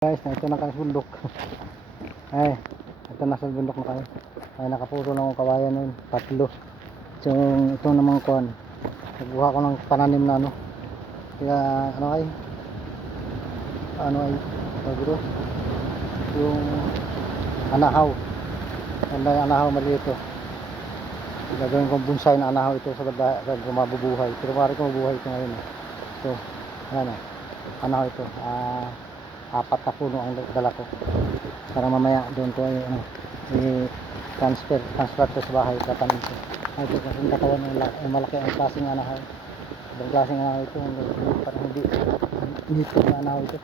Guys, ito na kayo sa bundok. Ay, ito na sa bundok na kayo. Ay, nakaputo lang akong kawayan nun, 3. So, ito namang kuhan. Nagbuha ko ng pananim na ano. Kaya, ano ay, dito, yung anahaw. Ang anahaw maliit ito. Gagawin kong bonsai na anahaw ito sa mabubuhay. Pero pare ko mabuhay ito ngayon. Ito, ano, anahaw ito. 4 na puno ang dala ko para mamaya doon ko i-transfer to sa bahay tatanim ko. Ito kasi yung katawan ng malaki ang klaseng anahaw. Ibang klaseng anahaw ito, parang hindi nito na anahaw ito.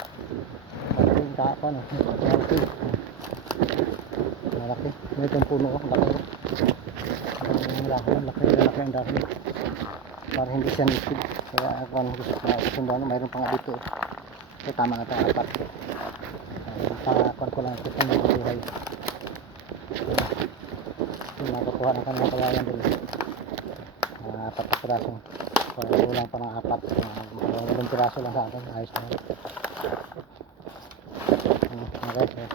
Parang yung kapan malaki. Ito yung puno ko, laki ang dahil para hindi siya nitid. Kaya ako gusto ko na isundan, mayroon pa nga dito. Ito tama na ito, 4. Nakakuha ko lang ito sa mga buhay. Nakakuha na kami ng kawayan din. 4 na piraso. Kulang pa ng 4. 8 piraso lang sa akin. Ayos na. Okay.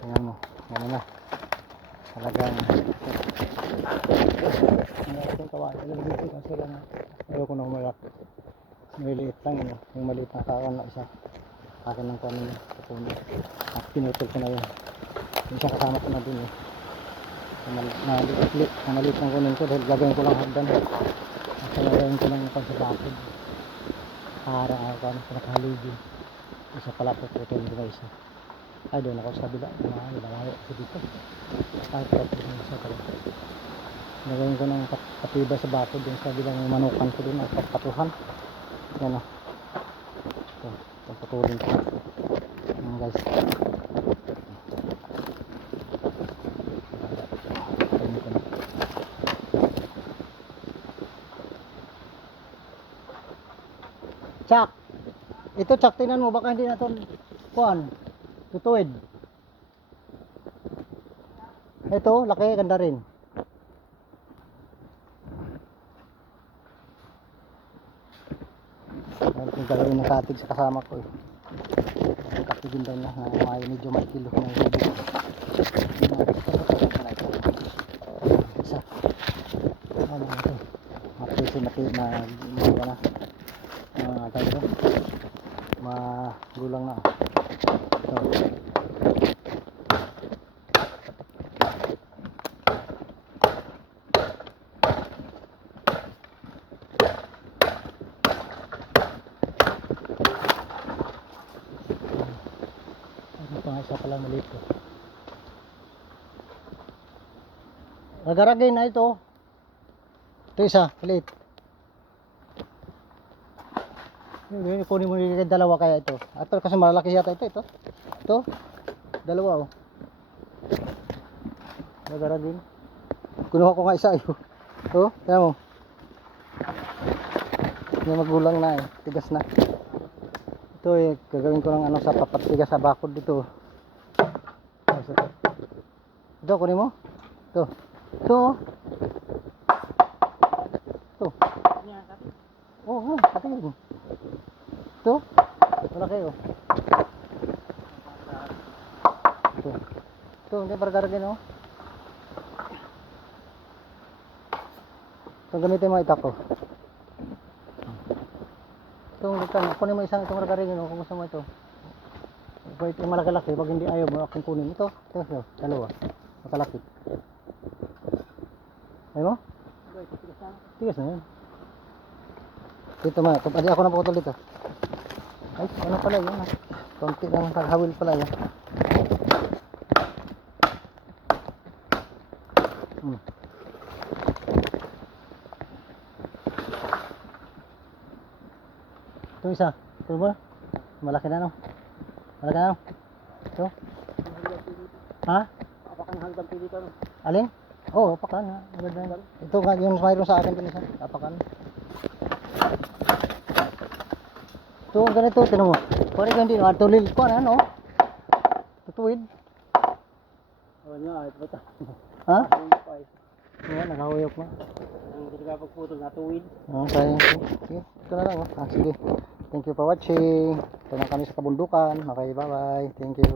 Tingnan mo. Ano na. Talagang itong kawayan. Dito kasi lang. Ayaw ko na umalak. Maliliit lang yun. Yung maliit na kawan na isa. Akin lang kami puno. At pinutol ko na yun. Yung isang kasama ko na dun eh. Maliit lang kunin ko dahil gagawin ko lang hagdan. At gagawin ko lang yung pagsabakid. Harang ako kami sa nakahaligi. Isa pala puputulin ko na isa. Ay doon ako sa bila. Malayo ako dito. Ay pero isa pala. Gagawin ko ng patibay sa bakod dun sa bilang manukan ko dun at patuhan. Yan o. Ito putulin ko. Guys. Chak. Ito chak, tingnan mo baka hindi na ito kuhan. Tutuwid. Ito, laki, ganda rin. Ang gagawin ng katig sa kasama ko eh. Ang katigin daw na medyo may kilo na yung sabi. Isa. Ano ito? Mapisi na tayo. Magulang na. Ito. Isa pala maliit ko. Ragaragay na ito. Ito isa, maliit. Kunin mo yung 2 kaya ito. Ito kasi malaki yata ito. Ito. 2 oh. Ragaragay. Kunuha ko nga isa ito. Ito, kaya mo. Yung magulang na eh. Tigas na. Ito eh, gagawin ko ng sa papatigas sa bakod dito. Ito, kunin mo. Ito. Oo, katingin. Ito. Malaki oh. Ito, hindi pargaragin oh. Ito, gamitin mo itak ko. Ito, kunin mo isang itong pargaragin oh, kung gusto mo ito. Ito yung malaki-laki, pag hindi ayaw mo, akong kunin ito. Ito, 2. Makalaki. Ayaw mo? Tigas na yun. Dito ma, pwede ako na putol dito. Ay, ano pala yun ha? Konti lang naghawil pala yun. Ito isa. Ito ba? Malaki na no? Ito? Ha? Apakan hanggang pili ka no? Alin? Oo, apakan ha. Ito nga yung mayroon sa akin din isa. Apakan. Ito, ganito, tinan mo. Parang hindi, tulil ko, ano? Tutuwid. Oo nga, ito ba? Ha? Oo, nakahuyok na. Hindi ka pagputol na tuwid. Oo, kaya. Sige, ito na lang, sige. Thank you for watching. Ito na kami sa kabundukan. Okay, bye-bye. Thank you.